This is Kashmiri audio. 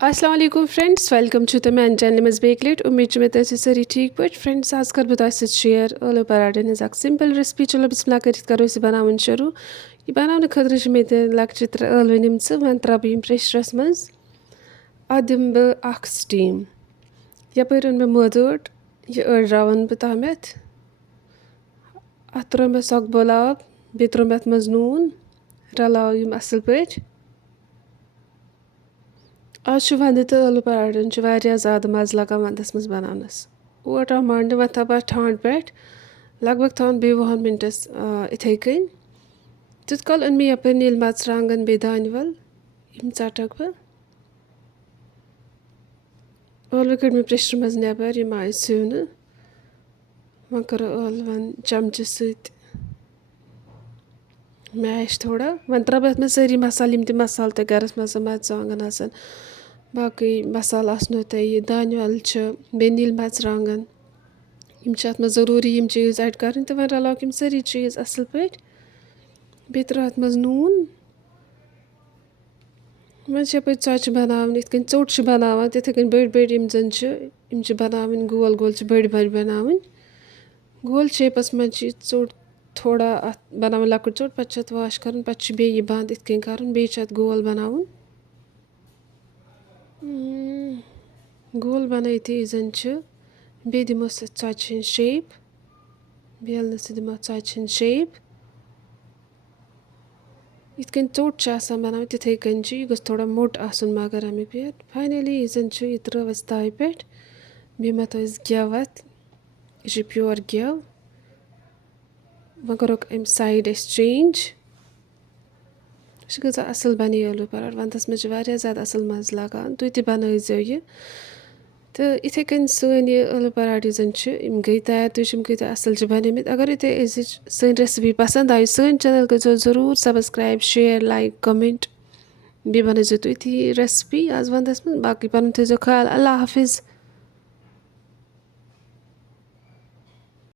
अस्सलाम वालेकुम friends, welcome to the main channel मज बेकलेट। उम्मीद छ मैं सारी ठीक पे फ्रेंड्स। आज कर बता शेयर आलू पराठे हज सिंपल रेसिपी। चलो बिस्मिल्लाह करित करो इसे बनावन शुरू। ये बनाने खतर मे लक्चत ٲلوٕ निम्स वन त्रा बह प्रेशरस मज अत दिम बह स्टीम। यपर ओन मे मोदोट यह अड़रावन बह तमेथ अत त्रो मे सगबोल आब बे त्रो मे अत मज नून रलाव यम असल पे। आज वंद तो आलू पराठन ज़्यादा मज़ लगा वंदस मज बनानस। ओट आव मंड वन था बह ठांड पे लगभग थान बे 20 मिनटस इथे कन। तित कल अन मे यपर नील मर्चरांगन बे दानवल यम चटक बह। ٲلوٕ कड़ मे प्रेशर मज नबर यम आय सुन। वन करो ٲلवन चमचह सत मैश थोड़ा। वन त्रा बह मे सारी मसाल यम मसाल ते गरस मज मर्चरांगन आसन बाकी मसाल आसनो ते ये दानवल बे नील मर्चरांगन यम अत मज ज़रूरी यम चीज़ ऐड कर। तो वन रलाव यम सारी चीज़ असल पे बे त्रो अत मज नून। वन यपर चोच बनावन इत कन चोट बनावन तिथे कन बड़ बड़ यम जन यम बनावन गोल गोल बड़ बड़ बनावन। गोल शेपस मज चोट थोड़ा अत बनावन लकुट चोट पे अत वाश कर पे बे बंद इत कन कर बे अत गोल बनावन। गोल बनैते जन बे दिमो चोच हज शेप बेलन से दिमो चोच हज शेप। इत कन चोट बनावन तिथे कन यह गो थोड़ा मोट आसन मगर अमे पे फाइनली जन यह त्रोवस ताय पे बे मत गेव अत यह प्योर गेव। वन करोक अम साइड चेंज। यह असल बने आलू पराठ वंदस मे ज़्यादा असल मज़ लगान तुम तनो यह। तो इथे कन सन यह आलू पराठे जन गई तैयार तुम गई असल बने अगर तुम सन रेसिपी पसंद आई सन चैनल कर ज़रूर सब्सक्राइब शेयर लाइक कमेंट बे बन तुम रेसिपी आज वंदस में बाकी पन थो ख्याल। अल्लाह हाफिज़।